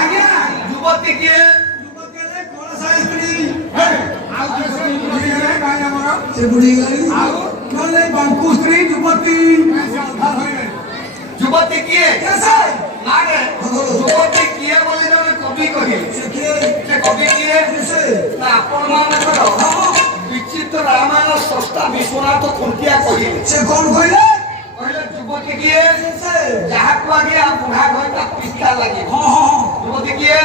ଆଜ୍ଞା ଯୁବତୀ କିଏ? ଯୁବତୀ ହେଲେ କଳସ ସ୍ତ୍ରୀ ଆଉ କାହିଁ ଆମର ସେ ବୁଢୀ ଗଲି ଆଉ ନହେଲେ ବାଙ୍କୁ ସ୍ତ୍ରୀ ଯୁବତୀ ଯୁବତୀ କିଏ? ନାରେ ଯୁବତୀ କିଏ ବୋଲି ଜଣେ କବି କହିଲେ। ସେ କବି କିଏ? ଆପଣ ମାନଙ୍କର ବିଚିତ୍ର ରାମାୟଣ ସ୍ରଷ୍ଟା ବିଶ୍ୱନାଥ ଖୁଣ୍ଟିଆ କହିଲେ। ସେ କଣ କହିଲେ? କହିଲେ ଯୁବତୀ କିଏ? ଯାହାକୁ ଆଗେ ବୁଢା ଘରଟା ପିସ୍ତା ଲାଗେ। ଯୁବତୀ କିଏ?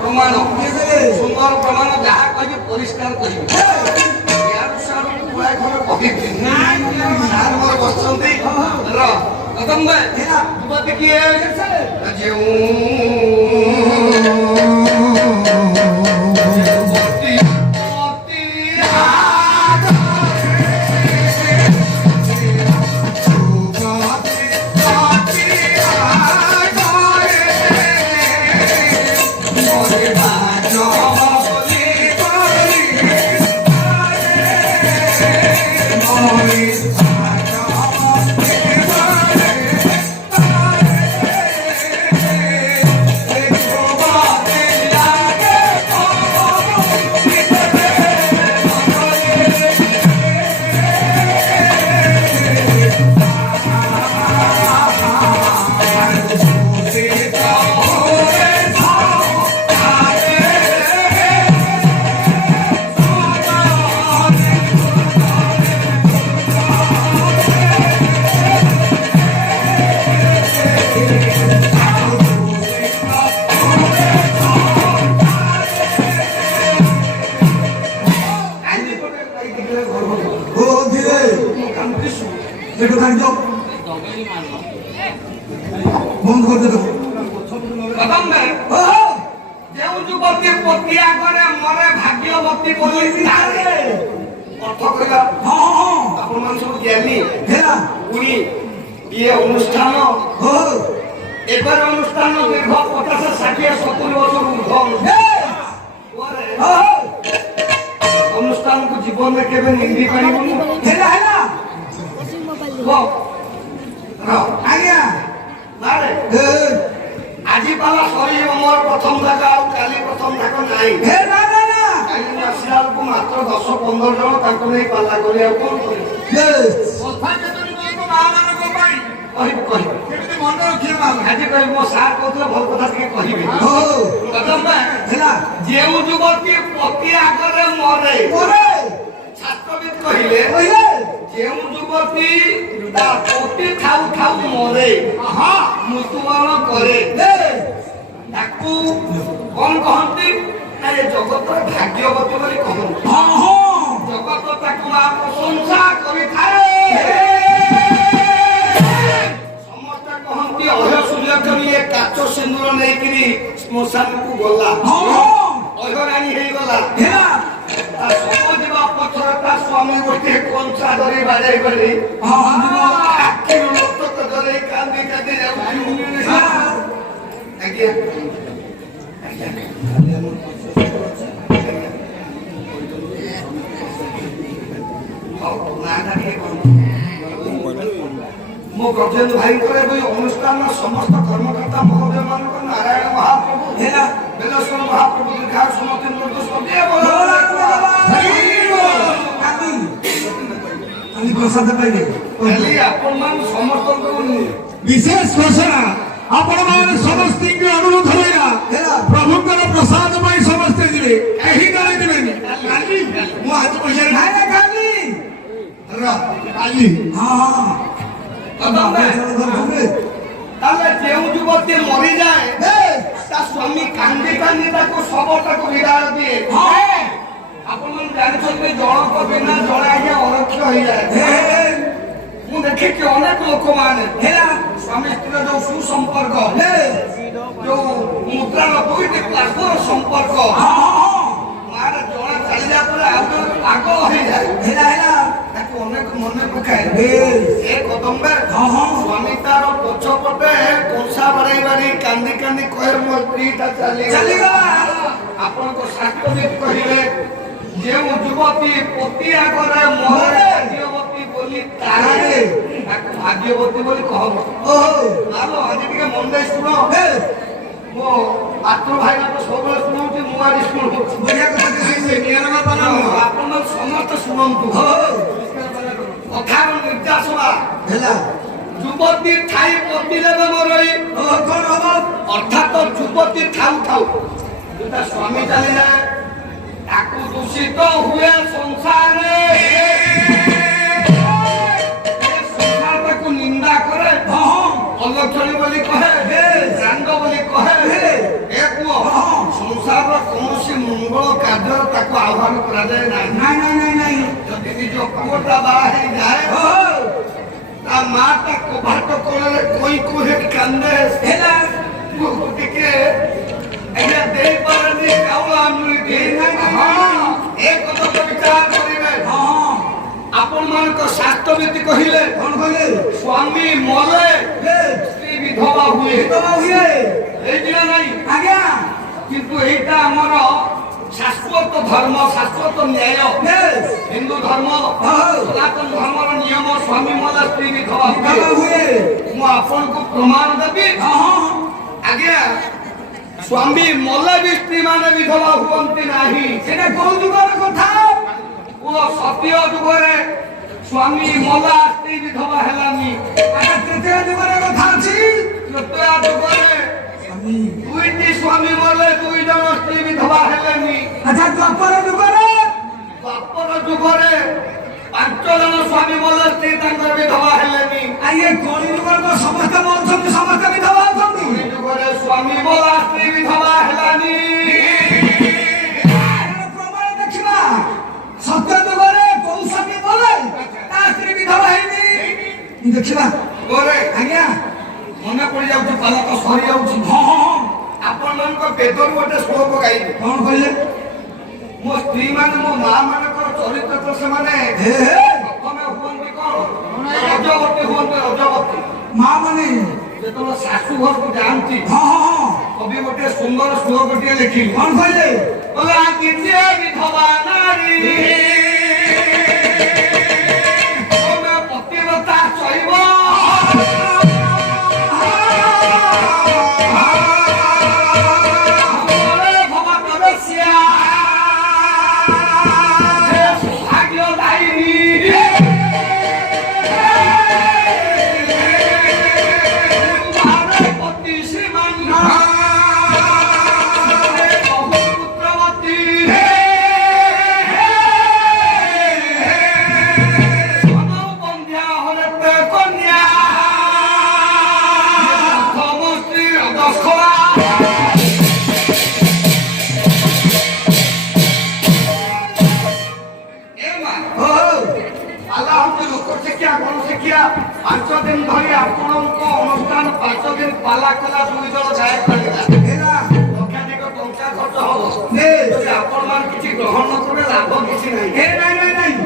ପ୍ରମାଣ ସୁନ୍ଦର ପ୍ରମାଣ ଯାହା କହିବେ ପରିଷ୍କାର କରିବେ। ବସନ୍ତି ଯୁବତୀ କିଏ? বন্ধ করে দেবো ଯେଉଁ ଯୁବତୀ ପତି ଆଗରେ ମରେ ଭାଗ୍ୟବତୀ ବୋଲି ଅର୍ଥ କରିବା। ଆପଣମାନେ ସବୁ ଜ୍ଞାନୀ ପୁଣି ଇଏ ଅନୁଷ୍ଠାନ ଏବେ ଅନୁଷ୍ଠାନ ଦୀର୍ଘ 50 60 70 ବର୍ଷ ଅନୁଷ୍ଠାନକୁ ଜୀବନରେ କେବେ ନିନ୍ଦି ପାରିବୁନି। ଆଜ୍ଞା ଆଜି ପାଲା ସରିବ ମୋର ପ୍ରଥମ ଧାକ ଆଉ କାଲି ପ୍ରଥମ ଧାକ ନାହିଁ। କାଲି ଆସିଲା ବେଳକୁ ମାତ୍ର 10-15 ଜଣ ତାଙ୍କୁ ନେଇ ପାଲା କରିବାକୁ ଆଜି କହିବି ମୋ ସାର୍ କହୁଥିଲେ ଭଲ କଥା ଟିକେ କହିବେ। ଯେଉଁ ଯୁବତୀ ପତି ଆଗରେ ମରେ ଛାତ୍ରବିଦ କହିଲେ ଯେଉଁ ଯୁବତୀ ତା ପତି ଥାଉ ଥାଉ ମରେ ମୃତ୍ୟୁବରଣ କରେ ତାକୁ କଣ କହନ୍ତି? ଜଗତର ଭାଗ୍ୟବତୀ ବୋଲି କହନ୍ତି। ଜଗତ ତାକୁ ମା ପ୍ରଶଂସା କରିଥାଏ। ସମସ୍ତେ କହନ୍ତି ଅହ ସୂର୍ଯ୍ୟକରି ଏ କାଚ ସିନ୍ଦୁର ନେଇକିରି ଶ୍ମଶାନକୁ ଗଲା ଅହରାଣୀ ହେଇଗଲା। ଯିବା ପଛରେ ତା ସ୍ୱାମୀ ଗୋଟିଏ କଂସା ଧରି ବାଜେଇ କରି ଆଖିରୁ ଲୋତକ ଧରି କାନ୍ଦି କାନ୍ଦି ଯାଉଛି। ମୋ ବ୍ରଜେନ୍ଦ୍ର ଭାଇଙ୍କର ଏବେ ଅନୁଷ୍ଠାନର ସମସ୍ତ କର୍ମକର୍ତ୍ତା ମହୋଦୟ ମାନଙ୍କ ନାରାୟଣ ମହାପ୍ରଭୁ ବେଲେଶ୍ୱର ମହାପ୍ରଭୁ ଦୀର୍ଘା ସମସ୍ତ ପ୍ରସାଦ ପାଇବେ। ଆପଣ ମାନେ ସମସ୍ତଙ୍କୁ ବିଶେଷ ଘୋଷଣା ଆପଣମାନେ ସମସ୍ତଙ୍କୁ ଅନୁରୋଧ ରହିଲା ପ୍ରଭୁଙ୍କର ପ୍ରସାଦ ପାଇଁ ସମସ୍ତେ ଯିବେ। କେହି କାଳେ ଯିବେନି। ମୁଁ ଆଜି ପଇସା ଖାଇଲେ ଖାଲି ତାହେଲେ ଯେଉଁ ଯୁବତୀ ମରିଯାଏ ତା ସ୍ୱାମୀ କାନ୍ଦି କାନ୍ଦି ତାକୁ ଶବଟାକୁ ବିଦାୟ ଦିଏ। ଆପଣମାନେ ଜାଣିଛନ୍ତି ଜଣକ ବିନା ଜଣେ ଆଜ୍ଞା ଅରକ୍ଷ ହେଇଯାଏ। ମୁଁ ଦେଖିଛି ଅନେକ ଲୋକମାନେ ସ୍ୱାମୀ ସ୍ତ୍ରୀର ଯୋଉ ସୁସମ୍ପର୍କ ଯୋଉ ମୁଦ୍ରାର ଦୁଇଟି ପାର୍ଶ୍ୱର ସମ୍ପର୍କ ମାରେ ଜଣେ ଚାଲିଲା ପରେ ଆଉ ଜଣେ ଆଗ ହେଇଯାଏ ତାକୁ ଅନେକ ମନେ ପକାଏ। ଏ କଦମ୍ବେ ସ୍ୱାମୀ ତାର ପଛପଟେ କଂସା ବାଡେଇ ବାଡେଇ କାନ୍ଦି କାନ୍ଦି କହେ ମୋ ସ୍ତ୍ରୀଟା ଚାଲିଗଲା। ଆପଣଙ୍କ ଶାସ୍ତ୍ରବିଦ କହିଲେ ଯେଉଁ ଯୁବତୀ ପତି ଆଗରେ ମରେ ଭାଗ୍ୟବତୀ ବୋଲି ତାହାରେ ତାକୁ ଭାଗ୍ୟବତୀ ବୋଲି କହବ। ଆଜି ଟିକେ ମନ ଦେଇ ଶୁଣ ମୋ ପାତ୍ର ଭାଇନା ତ ସବୁବେଳେ ଶୁଣନ୍ତି ମୁଁ ଆଜି ଶୁଣୁଛି ବଢିଆ କଥା କହିଲେ ନିଆର ବାପା ନା ଆପଣ ସମସ୍ତେ ଶୁଣନ୍ତୁ କଥାର ନିର୍ଦ୍ଦେଶନା ହେଲା ଯୁବତୀ ଥାଇ ପତିଦେବେ ମରଇ କଣ ହବ ଅର୍ଥାତ ଯୁବତୀ ଥାଉ ଥାଉ ଯୋଉଟା ସ୍ୱାମୀ ଚାଲିଯାଏ ତାକୁ ଦୂଷିତ ହୁଏ ସଂସାରରେ ସଂସାର ତାକୁ ନିନ୍ଦା କରେ ଅଲକ୍ଷଣୀ ବୋଲି କହେ ରାଣ୍ଡ ବୋଲି କହେ ଏ ପୁଅ ସଂସାରର କୌଣସି ମଙ୍ଗଳ କାର୍ଯ୍ୟରେ ତାକୁ ଆହ୍ୱାନ କରାଯାଏ ନାହିଁ ଯଦି ନିଜ ପୁଅଟା ବାହା ହେଇଯାଏ ତା ମା ତା କବାଟ କୋଳରେ କଇଁ କଇଁ କାନ୍ଦେ ହେଲା ପୁଅକୁ ଟିକେ ଏଇଟା ଦେଇପାରେନି ଚାଉଳ ଆଣୁନି ଏ କଥା ତ ବିଚାର କରିବେ ଆପଣ ମାନଙ୍କ ଶାସ୍ତ୍ରବିତି କହିଲେ କଣ କହିଲେ ସ୍ୱାମୀ ମଲେ ସ୍ତ୍ରୀ ବିଧବା ହୁଏ ହେଇଥିଲା ନାହିଁ ଆଜ୍ଞା କିନ୍ତୁ ଏଇଟା ଆମର ଶାଶ୍ୱତ ଧର୍ମ ଶାଶ୍ୱତ ନ୍ୟାୟ ହିନ୍ଦୁ ଧର୍ମ ସନାତନ ଧର୍ମର ନିୟମ ସ୍ୱାମୀ ମଲା ସ୍ତ୍ରୀ ବିଧବା ହୁଏ ମୁଁ ଆପଣଙ୍କୁ ପ୍ରମାଣ ଦେବି ଆଜ୍ଞା ସ୍ୱାମୀ ମଲେ ବି ସ୍ତ୍ରୀ ମାନେ ବିଧବା ହୁଅନ୍ତି ନାହିଁ ସେଟା କୋଉ ଯୁଗର କଥା ଓ ସତ୍ୟ ଯୁଗରେ ସ୍ୱାମୀ ମଲା ସ୍ତ୍ରୀ ବିଧବା ହେଲାନି ତୃତୀୟ ଯୁଗର କଥା ଅଛି ତୃତୀୟ ଯୁଗରେ ଦୁଇଟି ସ୍ୱାମୀ ମଲେ ଦୁଇ ଜଣ ସ୍ତ୍ରୀ ବିଧବା ହେଲେନି ଆଚ୍ଛା ଦ୍ୱାପର ଯୁଗରେ ପାଞ୍ଚ ଜଣ ସ୍ୱାମୀ ମଲେ ସ୍ତ୍ରୀ ତାଙ୍କର ବିଧବା ହେଲେନି ଇଏ କଳି ଯୁଗରେ ତ ସମସ୍ତେ ମରୁଛନ୍ତି ସମସ୍ତେ ବିଧବା ଅଛନ୍ତି ଦୁଇ ଯୁଗରେ ସ୍ୱାମୀ ମଲା ସ୍ତ୍ରୀ ବିଧବା ହେଲାନି ପ୍ରମାଣ ଦେଖିବା ସତ୍ୟ ଯୁଗରେ କୋଉ ସ୍ୱାମୀ ମଲେ ତା ସ୍ତ୍ରୀ ବିଧବା ହେଇନି ଦେଖିବା ପରେ ଆଜ୍ଞା ମନେ ପଡିଯାଉଛି ପାଲା ତ ସରିଯାଉଛି ଆପଣମାନଙ୍କ ବେଦରୁ ଗୋଟେ ଶ୍ଲୋକ ଗାଇବେ କଣ କହିଲେ ମୋ ସ୍ତ୍ରୀ ମାନେ ମୋ ମା ମାନଙ୍କର ଚରିତ୍ର ତ ସେମାନେ ପ୍ରଥମେ ହୁଅନ୍ତି କଣ ରଜବତୀ ହୁଅନ୍ତି ରଜବତୀ ମା ମାନେ ଯେତେବେଳେ ଶାଶୁ ଘରକୁ ଯାଆନ୍ତି କବି ଗୋଟେ ସୁନ୍ଦର ଶ୍ଲୋକଟିଏ ଲେଖିଲେ କଣ କହିଲେ ବୋଲେ ଦ୍ୱିତୀୟ ବିଧବା ନାରୀ ତମେ ପତିବ୍ରତା ଚଳିବ ପାଞ୍ଚ ଦିନ ଧରି ଆପଣଙ୍କ ଅନୁଷ୍ଠାନ 5 ଦିନ ପାଲା କଲା 2 ଜଣ ଗାୟକ ଲକ୍ଷାଧିକ ଟଙ୍କା ଖର୍ଚ୍ଚ ହବ ଯଦି ଆପଣ ମାନେ କିଛି ଗ୍ରହଣ ନ କରିବେ ଲାଭ କିଛି ନାହିଁ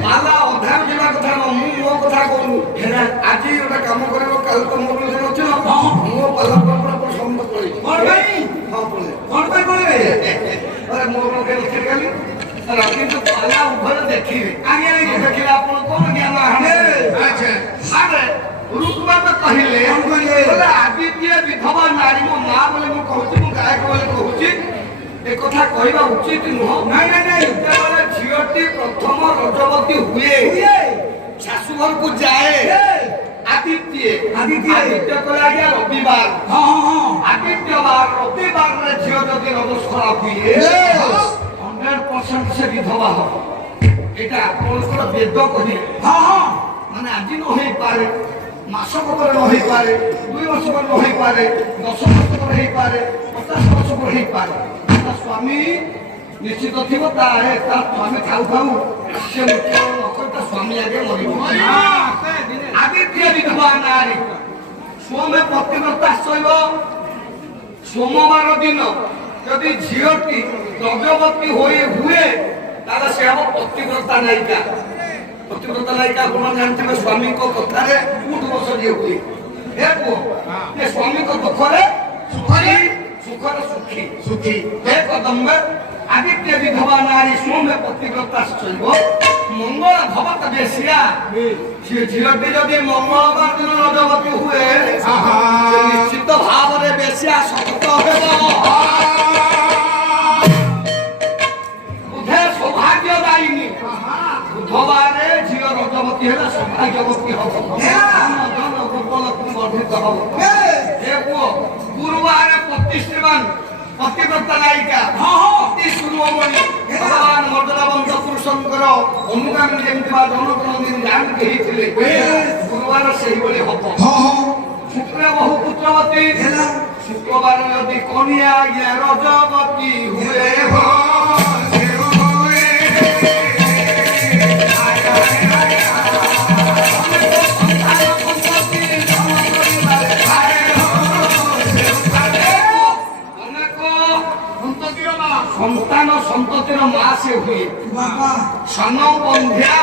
ପାଲା ଅଧା ଯିବା କଥା ନୁହଁ ମୁଁ ମୋ କଥା କହୁନି ଆଜି ଗୋଟେ କାମ କରିବ କାଲି ତ ମୋ ବିଷୟ ଅଛି ନା ମୋ ପାଲା ଆପଣ ସମସ୍ତ ପଳେଇବେ କଣ ପାଇଁ ପଳେଇବେ ମୋ କାଲି କିନ୍ତୁ ପାଲା ଉଭୟ ଦେଖିବେ ଦେଖିଲେ ଆପଣ କଣ ଜ୍ଞାନ ଋତୁବାଦ କହିଲେ ଆଦିତ୍ୟ ବିଧବା ନାରୀ ମୋ ମା ବୋଲି ମୁଁ କହୁଛି ମୁଁ ଗାୟକ ବୋଲି କହୁଛି ଏ କଥା କହିବା ଉଚିତ ନୁହଁ ଯେତେବେଳେ ଝିଅଟି ପ୍ରଥମ ରଜବତୀ ହୁଏ ଶାଶୁ ଘରକୁ ଯାଏ ଆଦିତ୍ୟ କଲେ ଆଜ୍ଞା ରବିବାର ରବିବାରରେ ଝିଅ ଯଦି ରଜସ୍କଳା ହୁଏ 100% ସେ ବିଧବା ହବ এটা ଆପଣଙ୍କର ବେଦ କହିଲେ ମାନେ ଆଜି ନ ହେଇପାରେ ମାସକ ପରେ ନ ହେଇପାରେ 2 ବର୍ଷ ପରେ ନ ହେଇପାରେ 10 ବର୍ଷ ପରେ ହେଇପାରେ 50 ବର୍ଷ ପରେ ହେଇପାରେ ତା ସ୍ୱାମୀ ନିଶ୍ଚିତ ଥିବ ତା ସ୍ୱାମୀ ଥାଉ ଥାଉ ସେ ମୁଖ୍ୟ ନକରି ତା ସ୍ୱାମୀ ଆଗେ ମରିବ ଆଦିତ୍ୟ ବିଧବା ନାରୀ ସ୍ୱାମୀ ପତିବ୍ରତା ଶୋଇବ ସୋମବାର ଦିନ ଯଦି ଝିଅଟି ରଜବତୀ ହୁଏ ତାହେଲେ ସେ ହବ ପତିବ୍ରତା ନାୟିକା ଆପଣ ଜାଣିଥିବେ ସ୍ୱାମୀଙ୍କ କଥାରେ ଉଠ ବସ ଯିଏ ହୁଏ ଏ ପୁଅ ଏ ସ୍ୱାମୀଙ୍କ ଦୁଃଖରେ ସୁଖରେ ସୁଖୀ ଏ କଦମ୍ବେ ଆଦିତ୍ୟ ବିଧବା ନାରୀ ସୌମ୍ୟ ପତିବ୍ରତା ଶୋଇବ ମଙ୍ଗଳ ଭବତ ବେଶିଆ ସେ ଝିଅଟି ଯଦି ମଙ୍ଗଳବାର ଦିନ ରଜବତୀ ହୁଏ ନିଶ୍ଚିତ ଭାବରେ ବେଶିଆ ଶକ୍ତ ହେବ ବର୍ଦ୍ଧିତ ହବ। ଏ ପୁଅ ଗୁରୁବାର ପ୍ରତିଷ୍ଠାନ ପ୍ରତିବ୍ରତା ନାୟିକା ଅତି ସୁରମଣି ଭଗବାନ ମର୍ଦ୍ଦନବନ୍ତ ପୁରୁଷଙ୍କର ଅନୁଗାମୀ ଯେମିତି ବା ଜନକ ନନ୍ଦିନୀ ଜାନକୀ ହେଇଥିଲେ ଗୁରୁବାର ସେଇଭଳି ହବ। ଶୁକ୍ର ବହୁ ପୁତ୍ରବତୀ শুক্রবার যদি কনিয়া গিয়া রজবতী হুয়ে সন্তান সন্ততির মা সে হুয়ে সন বন্ধিয়া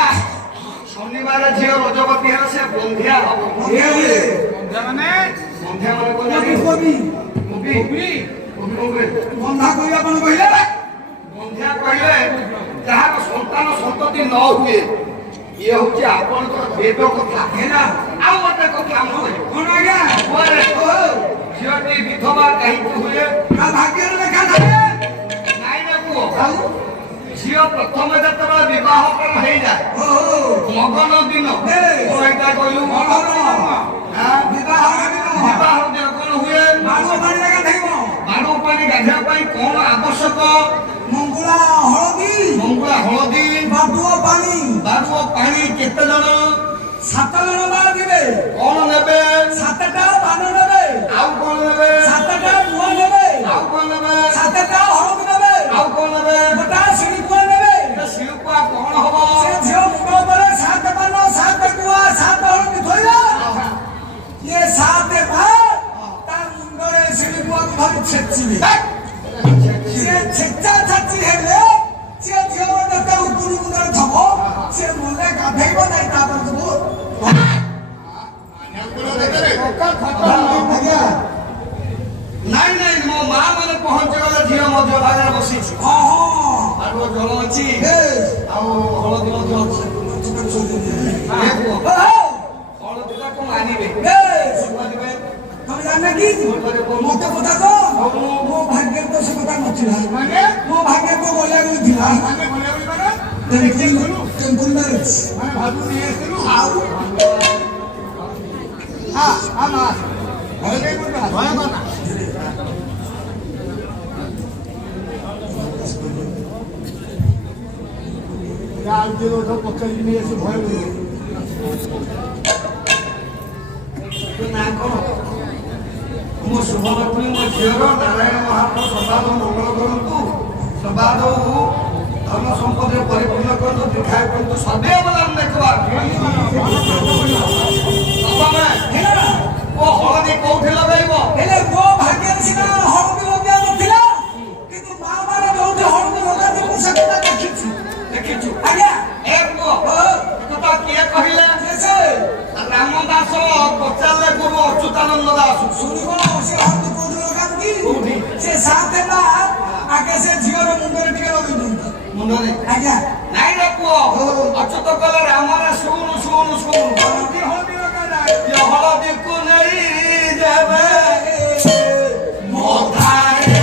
শনিবার ঝিও রজবতী হলে সে বন্ধিয়া হব। বন্ধিয়া মানে বন্ধা কইয়া কোন কইলে বন্ধিয়া কইলে যাହାର সন্তাନ সন্ততি ନ ହୁଏ ଇଏ ହଉଛି ଆପଣଙ୍କର ବେଦ କଥା ହେଲା। ଆଉ ଗୋଟେ କଥା ଆମ কোন আজ্ঞা ଝିଅଟି ବିଧବା କାହିଁକି ହୁଏ? ତା ଭାଗ୍ୟରେ ଲେଖା থাকে ନାଇଁ ରେ ପୁଅ ଝିଅ ପ୍ରଥମେ ଯେତେବେଳେ ବିବାହ କଣ ହେଇଯାଏ ମଗନ ଦିନ ଏଇଟା କହିଲୁ ବିବାହ ଦିନ କଣ ହୁଏ? ମାଡୁଅ ପାଣି ଗାଧେଇବ। ମାଡୁଅ ପାଣି ଗାଧେଇବା ପାଇଁ କଣ ଆବଶ୍ୟକ? ମଙ୍ଗୁଳା ହଳଦୀ ମଙ୍ଗୁଳା ହଳଦୀ ବାଡୁଅ ପାଣି କେତେ ଜଣ? 7 ଜଣ ବା ଯିବେ। କଣ ନେବେ? 7ଟା ପାନ ନେବେ। ଆଉ କଣ ନେବେ? 7ଟା ମୁହ ନେବେ। ଆଉ କଣ ନେବେ? 7ଟା ହଳଦୀ ନେବେ। ଆଉ କଣ ନେବେ? ଗୋଟା ଶିଳପୁଆ ନେବେ। ଶିଳପୁଆ କଣ ହବ? ସେ ଝିଅ ମୁଣ୍ଡ ଉପରେ 7 ପାନ 7 ଗୁଆ 7 ହଳଦୀ ଥୋଇଲା। ଇଏ 7 ପା ତା ମୁଣ୍ଡରେ ଶିଳପୁଆକୁ ଧରି ଛେଚିବେ। ସେ ଛେଚା ଛାଚି ହେଲେ ସେ ଝିଅ ଗୋଟେ ଉପରୁ ମୁଣ୍ଡରେ ଥବ। ସେ ମୁଣ୍ଡେ ଗାଧେଇବ ନାଇଁ ତାପରେ ଯିବୁ ନାଇଁ ନାଇଁ ମୋ ମା ମାନେ ପହଞ୍ଚିଗଲେ ଝିଅ ମଧ୍ୟ ଭାଗରେ ବସିଛି। ଆଗ ଜଳ ଅଛି ଆଉ ହଳଦୀ ମଧ୍ୟ ଅଛି। ହଳଦୀଟାକୁ ମାନିବେ ତମେ ଜାଣିନା କି ମତେ କଥା କହ ମୋ ଭାଗ୍ୟରେ ତ ସେ କଥା ନଥିଲା। ମୋ ଭାଗ୍ୟରେ ତ ଗଲାବେଳେ ଥିଲା ପଚାରି ନେଇ ଆସି ଭୟ ନା କଣ ମୋ ଶୁଭଲକ୍ଷ୍ମୀ ମୋ ଝିଅର ନାରାୟଣ ମହାପ୍ରଭୁ ସବାଦ ମଙ୍ଗଳ କରନ୍ତୁ। ସବାଦ ଧନ ସମ୍ପଦରେ ପରିପୂର୍ଣ୍ଣ କରନ୍ତୁ। ଦୀର୍ଘାୟୁ କରନ୍ତୁ। ସଦୈବ ବଲାମ ଦେଖିବା ଓ ହଳଦୀ କୋଉଠି ଲଗେଇବ? ହେଲେ ମୋ ଭାଗ୍ୟରେ ସିନା ହଳଦୀ ଲଗେଇବା ନଥିଲା କିନ୍ତୁ ମା ମାନେ ଯୋଉଠି ହଳଦୀ ଲଗାନ୍ତି ମୁଁ ସେ କଥା ଦେଖିଛୁ। ଆଜ୍ଞା ଏ ପୁଅ କଥା କିଏ କହିଲେ? ରାମଦାସ ପଚାରିଲେ ଗୁରୁ ଅଚ୍ୟୁତାନନ୍ଦ ଦାସ ଶୁଣିବ ସେ ହଳଦୀ କୋଉଠି ଲଗାନ୍ତି ସେ 7 ପା ଆଗେ ସେ ଝିଅର ମୁଣ୍ଡରେ ଟିକେ ଲଗେଇ ଦିଅନ୍ତି। ମୁଣ୍ଡରେ ଆଜ୍ଞା ନାଇଁ ରେ ପୁଅ ଅଚ୍ୟୁତ କଲେ ରାମରେ ଶୁଣୁ ହଳଦୀକୁ ନେଇ ଦେବେ ମୋଧାରେ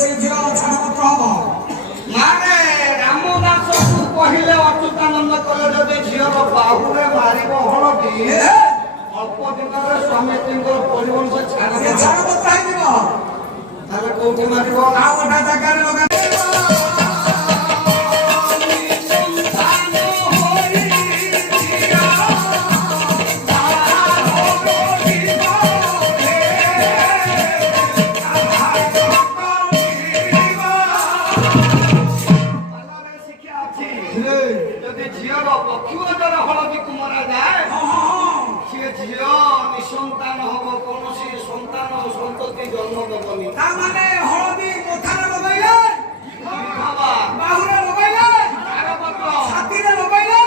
ସେ ଝିଅ ଛାଡ଼ପତ୍ର ହବ। ମାନେ ରାମଦାସକୁ କହିଲେ ଅଚ୍ୟୁତାନନ୍ଦ କଲେ ଯଦି ଝିଅର ବାହୁରେ ମାରିବ ହଳଦୀ ଅଳ୍ପ ଦିନରେ ସ୍ୱାମୀ ସ୍ତ୍ରୀଙ୍କର ପରିବଂଶ ସେ ଛାଡ ଛାଡ଼ପତ୍ର ହେଇଯିବ। ତାହେଲେ କୋଉଠି ମାରିବ? ଆଉ ଗୋଟେ ଜାଗାରେ ଲଗା ଶିକ୍ଷା ଅଛି ଯଦି ଝିଅର ପକ୍ଷୁଅଜର ହଳଦୀକୁ ମରାଯାଏ ସିଏ ଝିଅ ନିସନ୍ତାନ ହବ, କୌଣସି ସନ୍ତାନ ସନ୍ତତି ଜନ୍ମ ଦେବନି। ତାମାନେ ହଳଦୀ ମଥାରେ ଲଗାଇଲେ, ବିଧବା, ବାହୁରେ ଲଗାଇଲେ, ତାରପତ୍ର, ଛାତିରେ ଲଗାଇଲେ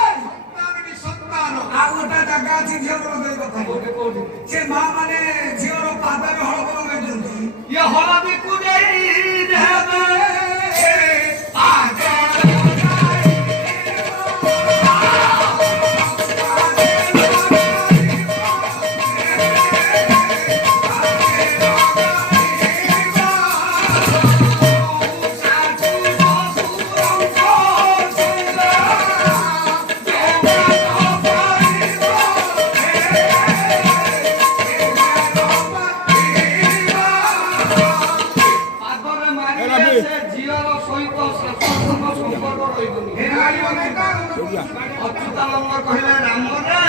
ସନ୍ତାନ। ଆଉ ଗୋଟେ ଜାଗା ଅଛି ଝିଅର ଲଗେଇବା ପାଇଁ। କୋଉଠି କୋଉଠି? ସେ ମା ମାନେ ଝିଅର ପାଦରେ ହଳଦୀ ଲଗାଇ ଦିଅନ୍ତି। ଇଏ ହଳଦୀକୁ ଦେଇ ଦେବେ ପାଦରେ ମାରିଲେ ସେ ଝିଅର ସହିତ ଶାଶୁଙ୍କ ସମ୍ପର୍କ ରହିବନି। ଅଚ୍ୟୁତାନନ୍ଦ କହିଲେ ରାମରେ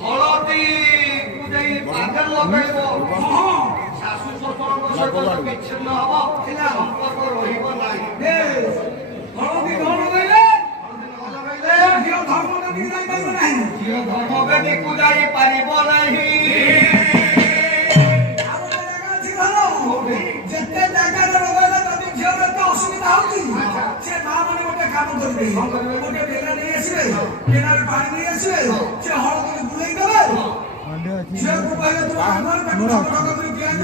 ହଳଦୀକୁ ଦେଇ ପାଦରେ ଲଗାଇବ, ଶାଶୁ ଶ୍ୱଶୁରଙ୍କ ସହିତ ବିଚ୍ଛିନ୍ନ ହବ, ସମ୍ପର୍କ ରହିବ ନାହିଁ। ହଳଦୀ ନ ଲଗାଇଲେ ଲଗାଇଲେ ଝିଅ ଧର୍ମ ନଦୀ ଯାଇପାରିବ ନାହିଁ। ଝିଅ ଧର୍ମବେଦୀକୁ ଯାଇପାରିବ ନାହିଁ। ଆଉ ଗୋଟେ ଜାଗା ଅଛି ଭଲ। ଯେତେ ଜାଗାରେ ଲଗାଇଲେ ଯଦି ଝିଅର ଏତେ ଅସୁବିଧା ହଉଛି ସେ ମା ମାନେ ଗୋଟେ କାମ କରିବେ, ଗୋଟେ ବେଲା ନେଇ ଆସିବେ, ବେଲାରେ ପାଣି ନେଇ ଆସିବେ, ସେ ହଳଦୀରେ ବୁଲେଇ ଦେବେ, ଝିଅକୁ କହିଲେ ତୁ ଆମର ତାକୁ ଠକ ଠକ କରି ପିଆଜ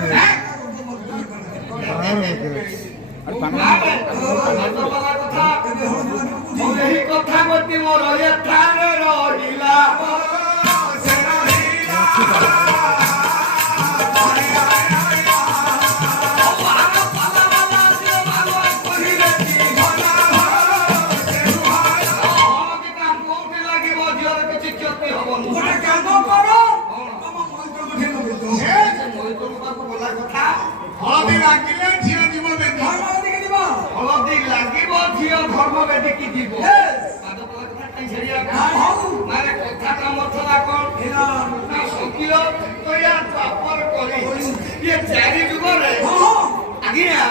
ଏହି କଥା ପ୍ରତି ମୋର ଏଠାରେ ରହିଲା। କୋଉଠି ଲାଗିବ ଝିଅର କିଛି କ୍ଷତି ହବନି। ଗୋଟେ କାମ କର ତମ ମଇତକୁ ଢେଲ ଦେଇଛ। ମଇତୁଣକୁ ଗଲା କଥା ହଳଦୀ ଲାଗିଲେ ଝିଅ ଯିବ ବେଦି। ଧର୍ମ ନଦୀକି ଯିବ। ହଳଦୀ ଲାଗିବ ଝିଅ ଧର୍ମ ବେଦିକି ଯିବ। ମାନେ କଥାଟା ମତଲା କଣ? ସକିଲ ତୟା ତାପର କରି ଇଏ ଚାରି ଯୁଗରେ ଆଜ୍ଞା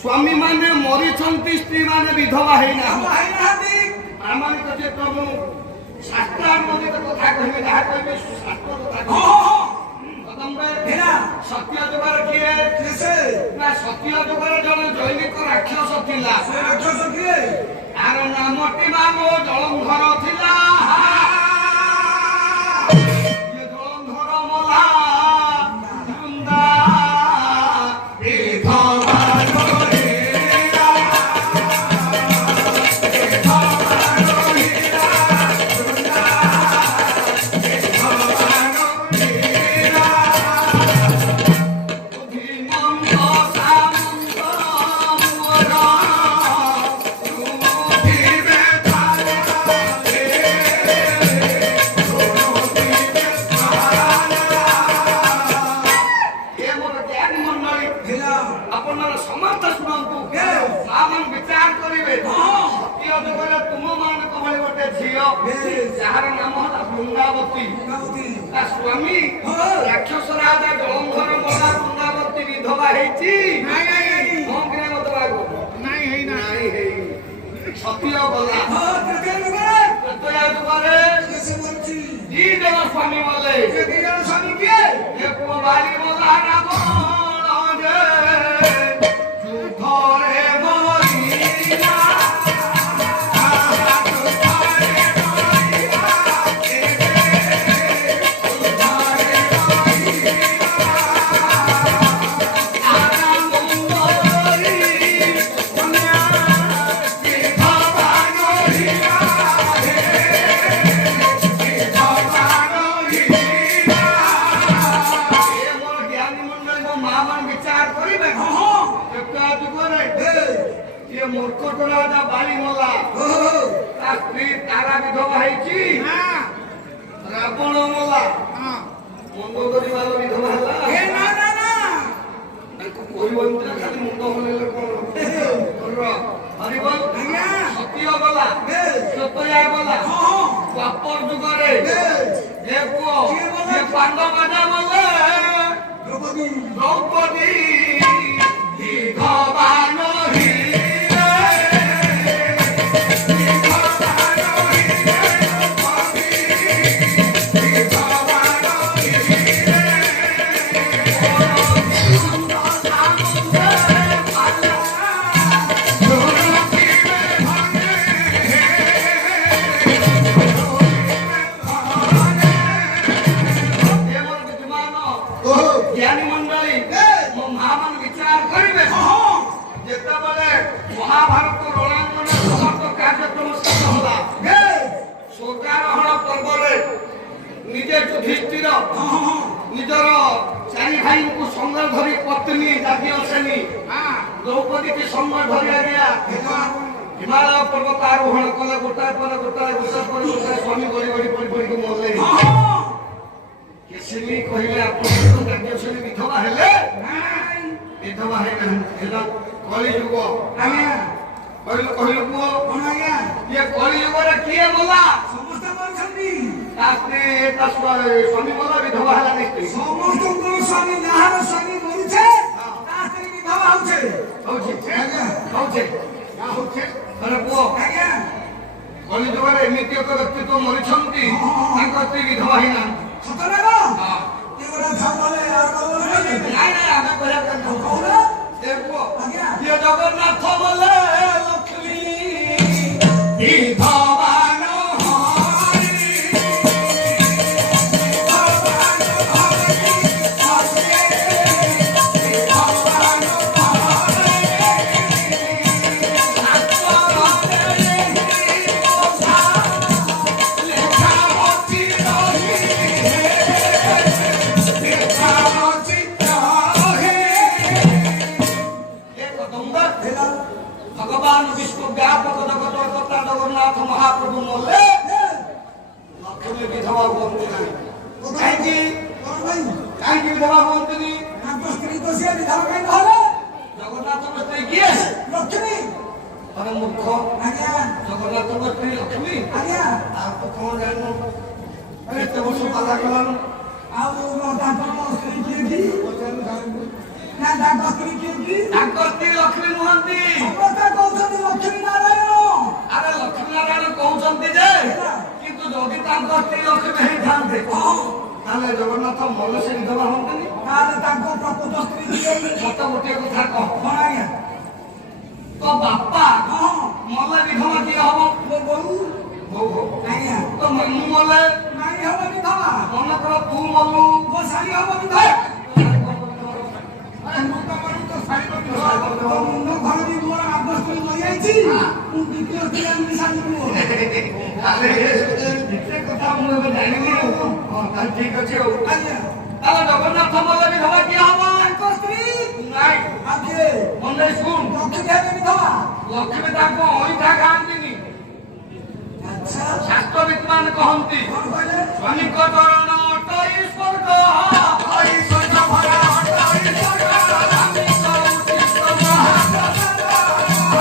ସ୍ୱାମୀ ମାନେ ମରିଛନ୍ତି, ସ୍ତ୍ରୀ ମାନେ ବିଧବା ହେଇନାହାନ୍ତି। ପ୍ରାମାଣିକ ଯେ ପ୍ରଭୁ ଶାସ୍ତ୍ରାନୁମୋଦିତ କଥା କହିବେ, ଯାହା କହିବେ ଶାସ୍ତ୍ର କଥା କହିବେ। ସତ୍ୟ ଯୁଗରେ କିଏ? ନା ସତ୍ୟ ଯୁଗରେ ଜଣେ ଜୈବିକ ରାକ୍ଷସ ଥିଲା। ତାର ନାମଟି ନାମ ଜଳନ୍ଧର ଥିଲା। ଇଏ ଜଳନ୍ଧର ମଲା ବୃନ୍ଦା ବିଧବା ଯାହାର ନାମ ହେଲା ବୃନ୍ଦାବତୀ। ତା ସ୍ୱାମୀ ରାକ୍ଷସ ରାଜା ଜଳନ୍ଧର ମଲା ବୃନ୍ଦାବତୀ ବିଧବା ହେଇଛି। ସତ୍ୟ ଗଲା ତ୍ରେତୟା ଯୁଗରେ ଦି ଜଣ ସ୍ୱାମୀ ମଲେ। ଏ ପୁଅ ବାଲି ମଲା ରାବଣ ଯୁଦ୍ଧରେ ମରିଲା। ବିଚାର କରିବେ ଏକା ଯୁଗରେ ଇଏ ମୂର୍ଖ ଟୋଳା ବାଳି ମଲା ତା ସ୍ତ୍ରୀ ତାରା ବିଧବା ହେଇଛି ରାବଣ ମଲା ମନ୍ଦ କରିବାର ବିଧବା ହେଲା ତାଙ୍କୁ କହିବନି ଖାଲି ମୁଣ୍ଡ ହଲେଇଲେ କଣ ହରିବଲ ସତ୍ୟ ଗଲା ସତୟା ଗଲା ଦ୍ୱାପର ଯୁଗରେ ଏ ପୁଅ ଏ ପାଣ୍ଡବ ରାଜା ମଲେ ଦ୍ରୌପଦୀ ବିଧବା ନହି महाभारत रणांगन समस्त कार्यक्रम शेष होला स्वर्गारोहण पर्व निजे युधिष्ठिर निजर चारि भाई को संग धरी पत्नी जातीय श्रेणी द्रौपदी की संग धरी आज्ञा हिमालय पर्वत आरोहण कले गोटाए पर गोटाए स्वामी गड़ी गड़ी पड़ी पड़ी को मरले केसिनी कहले आपण जातीय श्रेणी विधवा हेले विधवा हेला कली युग कहलु पुओ ये कली युग रे किए बोला समस्त मरछंती तास्ते स्वामी बोला विधवा हला नहीं समस्त को स्वामी नाहर स्वामी मरुछे तास्ते विधवा होछे क्या होछे अरे पुओ कली युग रे एमिति एक व्यक्तित्व मरिछंती तांको स्त्री विधवा हिना सतरे ना ये बड़ा थाले यार नहीं आगे कोला कहना देखो ये जगन्नाथ बोले लक्ष्मी विधवा भगवान विष्णु व्यापक जगत जगन्नाथ महाप्रभु मोले लक्ष्मी विधवा बनती नहीं कहीं विधवा बनती नहीं स्त्री तो से विधवा कहीं कहले जगन्नाथ स्त्री किए लक्ष्मी अरे मूर्ख जगन्नाथ स्त्री लक्ष्मी आप कौन जानो अरे तो वर्ष पता कलानु स्त्री किए ना डाक स्त्री किए लक्ष्मी मुहंती लक्ष्मी नारायण अरे लक्ष्मी नारायण कहते जे किंतु जदि स्त्री लक्ष्मी नहीं थांते ताले जगन्नाथ मल से विधवा होंगे प्रकृत स्त्री मत गोटे कथा कह आज्ञा तो बापा मल विधवा किए हम आज्ञा तो मु मले नहीं हम विधवा मन कर तू मलु वो सारी हम विधवा मुंडो घर भी मोर आगस्ट में लई आइछि द्वितीय स्त्री में शादी को अरे इतने कथा मुझे जानिनी हां ताल ठीक अछि हो आज्ञा ताला जगन्नाथ मल विधवा किए हम स्त्री नहीं आगे मन सुन लक्ष्मी है विधवा लक्ष्मी ताको ओइठा खांतिनी अच्छा शास्त्र विद्वान कहंती कौन कहले स्वामी को चरण अटई स्वर्ग अटई स्वर्ग भरा अटई स्वर्ग स्वामी को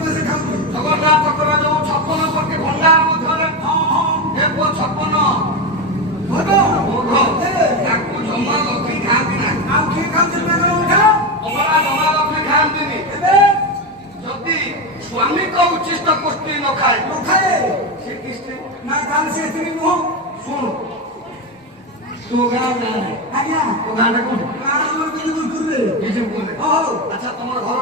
उचित जगन्नाथ जो 56 कोटी भंडार मध्य छप्पन जमा लक्ष्मी खाती ना अमरा जमा लक्ष्मी खाती जदि स्वामी को उचित पुष्टि न खाए सुन तू गाँव ना तो गाँव अच्छा तुम घर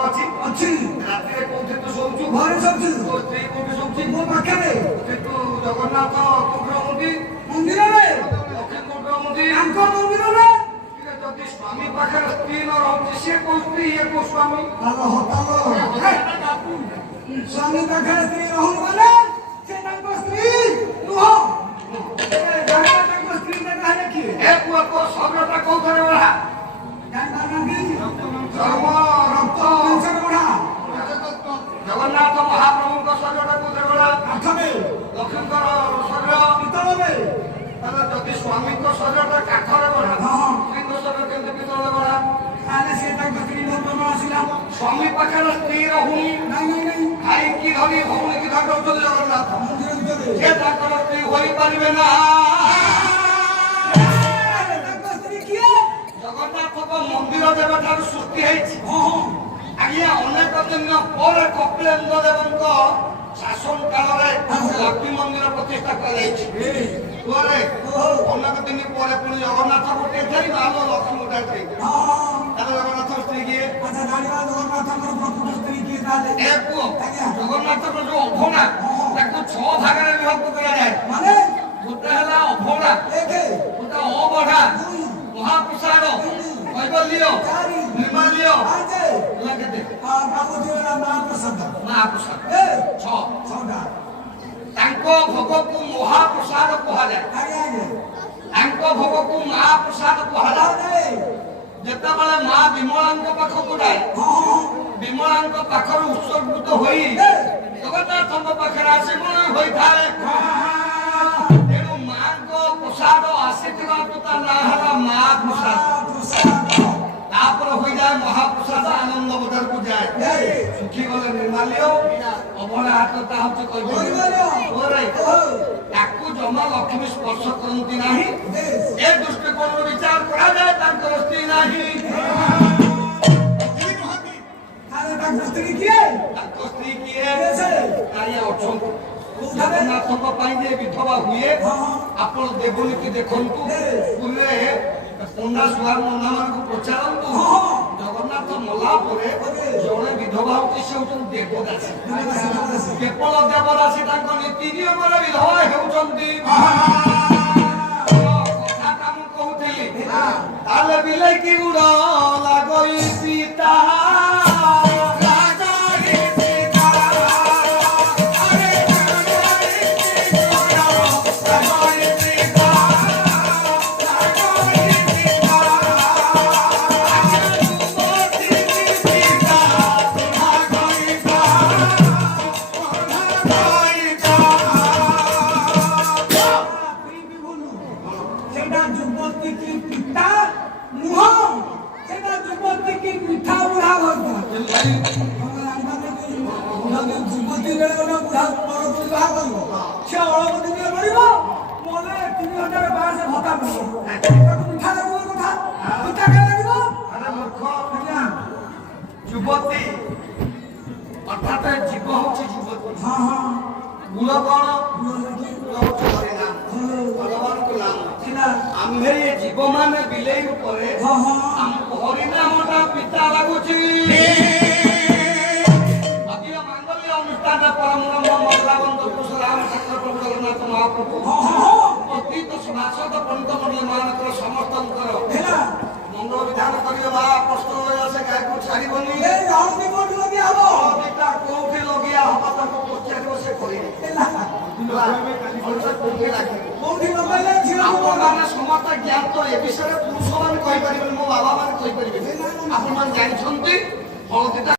अच्छी रात को शोचु घर सब स्त्री को शोचु ଶିବ ପାଖରେ କିନ୍ତୁ ଜଗନ୍ନାଥ କୁଣ୍ଡମୁଣ୍ଡି ମନ୍ଦିରରେ ଲକ୍ଷ୍ମୀ କୁଣ୍ଡମୁଣ୍ଡି ତାଙ୍କ ମନ୍ଦିରରେ ଯଦି ସ୍ୱାମୀ ପାଖରେ ସ୍ତ୍ରୀ ନ ରହୁଛି ସିଏ କୋଉ ସ୍ତ୍ରୀ ଇଏ କୋଉ ସ୍ୱାମୀ ସ୍ୱାମୀ ପାଖରେ ସ୍ତ୍ରୀ ରହୁନି ମାନେ ସେ ତାଙ୍କ ସ୍ତ୍ରୀ ନୁହଁ ତାଙ୍କ ସ୍ତ୍ରୀ ତାହେଲେ କିଏ ଏ ପୁଅ ତୋ ଶରୀରଟା କୋଉଥିରେ ବଢା ଚର୍ମ ରକ୍ତ ବଢା ଜଗନ୍ନାଥ ମହାପ୍ରଭୁଙ୍କ ଶରୀରଟା କୋଉଥିରେ ବଢା କାଠରେ ଲକ୍ଷ୍ମୀଙ୍କର ଶରୀର ପିତ୍ତଳରେ ତାହେଲେ ଯଦି ସ୍ୱାମୀଙ୍କ ଶରୀରଟା କାଠରେ ବଢା ହଁ। ସ୍ତ୍ରୀଙ୍କ ଶରୀର କେମିତି ପିତ୍ତଳରେ ବଢା ତାହେଲେ ସେ ତାଙ୍କ ସ୍ତ୍ରୀ ବର୍ତ୍ତମାନ ଆସିଲା ସ୍ୱାମୀ ପାଖରେ ସ୍ତ୍ରୀ ରହୁନି ନାଇଁ ଖାଇକି ଧରି ଭଉଣୀ କି ଧରିଦଉଛନ୍ତି ଜଗନ୍ନାଥ ମନ୍ଦିର ଭିତରେ ସେ ତାଙ୍କର ସ୍ତ୍ରୀ ହୋଇପାରିବେ ନା ତାଙ୍କ ସ୍ତ୍ରୀ କିଏ ଜଗନ୍ନାଥଙ୍କ ମନ୍ଦିର ଯେବେଠାରୁ ସୃଷ୍ଟି ହେଇଛି ହଁ ଆଜ୍ଞା ଅନେକ ଦିନ ପରେ କପିଳେନ୍ଦ୍ର ଦେବଙ୍କ ଶାସନ କାଳରେ ଲକ୍ଷ୍ମୀ ମନ୍ଦିର ପ୍ରତିଷ୍ଠା କରାଯାଇଛି ପରେ ଅନେକ ଦିନ ପରେ ପୁଣି ଜଗନ୍ନାଥ ଗୋଟିଏ ଥାଇ ନହେଲେ ଲକ୍ଷ୍ମୀ ଗୋଟାଏ ଥାଇ ତାହେଲେ ଜଗନ୍ନାଥ ସ୍ତ୍ରୀ କିଏ ଆଚ୍ଛା ଜାଣିବା ଜଗନ୍ନାଥଙ୍କର ପ୍ରକୃତ ସ୍ତ୍ରୀ କିଏ ତାହେଲେ ଏ ପୁଅ ଜଗନ୍ନାଥଙ୍କ ଯୋଉ ଅଭଣା ତାକୁ 6 ଭାଗରେ ବିଭକ୍ତ କରାଯାଏ ମାନେ ଗୋଟେ ହେଲା ଅଭଣା ଏକେ ଗୋଟେ ଅବଢା ଦୁଇ ମହାପ୍ରସାଦ କୈବଲ୍ୟ ନିର୍ମାଲ୍ୟ ପାଞ୍ଚେ କେତେ କାମୁଦ୍ରା ମହାପ୍ରସାଦ ମହାପ୍ରସାଦ ଏ 6 ଛଅଟା ତାଙ୍କ ଭୋଗକୁ ମହାପ୍ରସାଦ କୁହାଯାଏ ଆଜ୍ଞା ତାଙ୍କ ଭୋଗକୁ ମହାପ୍ରସାଦ କୁହାଯାଏ ଯେତେବେଳେ ମା ବିମଳାଙ୍କ ପାଖକୁ ଯାଏ ବିମଳାଙ୍କ ପାଖରୁ ଉତ୍ସର୍ଗୀକୃତ ହୋଇ ଜଗନ୍ନାଥଙ୍କ ପାଖରେ ଆସିମଣ ହୋଇଥାଏ ତେଣୁ ମାଙ୍କ ପ୍ରସାଦ ଆସିଥିବାରୁ ତା ନାଁ ହେଲା ମହାପ୍ରସାଦ ତାପରେ ହୋଇଯାଏ ମହାପ୍ରସାଦ ଆନନ୍ଦ ବଜାରକୁ ଯାଏ ଶୁଖିଗଲେ ନିର୍ମାଲ୍ୟ ଅଭଡ଼ା ହାତଟା ହଉଛି କହିଲେ ତାକୁ ଜମା ଲକ୍ଷ୍ମୀ ସ୍ପର୍ଶ କରନ୍ତି ନାହିଁ ଏ ଦୃଷ୍ଟିକୋଣରୁ ବିଚାର କରାଯାଏ ତାଙ୍କର ସ୍ତ୍ରୀ ନାହିଁ ତାଙ୍କ ସ୍ତ୍ରୀ କିଏ ତାଙ୍କ ସ୍ତ୍ରୀ କିଏ କାଳିଆ ଅଛନ୍ତି ଜଗନ୍ନାଥଙ୍କ ପାଇଁ ଯେ ବିଧବା ହୁଏ ଆପଣ ଦେବନୀତି ଦେଖନ୍ତୁ ପୁରୀରେ ପଣ୍ଡା ସୁଆର ନନା ମାନଙ୍କୁ ପଚାରନ୍ତୁ ଜଗନ୍ନାଥ ମଲା ପରେ ଜଣେ ବିଧବା ହଉଛି ସେ ହଉଛନ୍ତି ଦେବଦାସୀ କେବଳ ଦେବଦାସୀ ତାଙ୍କ ନୀତି ନିୟମରେ ବିଧବା ହେଉଛନ୍ତି କଥାଟା ମୁଁ କହୁଥିଲି ତାହେଲେ ବିଲେଇକି ଗୁଡ ଲାଗଇ ପିତା ଯୁବତୀ ଅର୍ଥାତ ଜୀବ ହଉଛି ଯୁବତୀ ଗୁଣ କଣ ଭଗବାନଙ୍କୁ ନାମ ଆମ୍ଭେ ଜୀବ ମାନେ ବିଲେଇ ଉପରେ ହରିନାମଟା ପିତା ଲାଗୁଛି ମାଙ୍ଗଲ୍ୟ ଅନୁଷ୍ଠାନ ପରମବ୍ରହ୍ମ ମଙ୍ଗଳାବନ୍ତ ପୁରୁଷ ରାମ ଠାକୁର ପ୍ରଭୁ ଜଗନ୍ନାଥ ମହାପ୍ରଭୁ ଅତୀତ ସଭାସଦ ପଣ୍ଡିତ ମଣ୍ଡଳୀ ମାନଙ୍କର ସମସ୍ତଙ୍କର ମଙ୍ଗଳ ବିଧାନ କରିବେ ମା ପ୍ରଶ୍ନ ସେ ଗାୟକୁ ଛାଡ଼ିବନି କୋଉଠି ଲଗିଆ ହବ ତାକୁ ପଚାରିବ ସେ କରିବେ ଆପଣମାନେ ସମସ୍ତେ ଜ୍ଞାତ ଏ ବିଷୟରେ ପୁରୁଷ ମାନେ କହିପାରିବେନି ମୋ ବାବା ମାନେ କହିପାରିବେ ଆପଣମାନେ ଜାଣିଛନ୍ତି ହଳଦୀଟା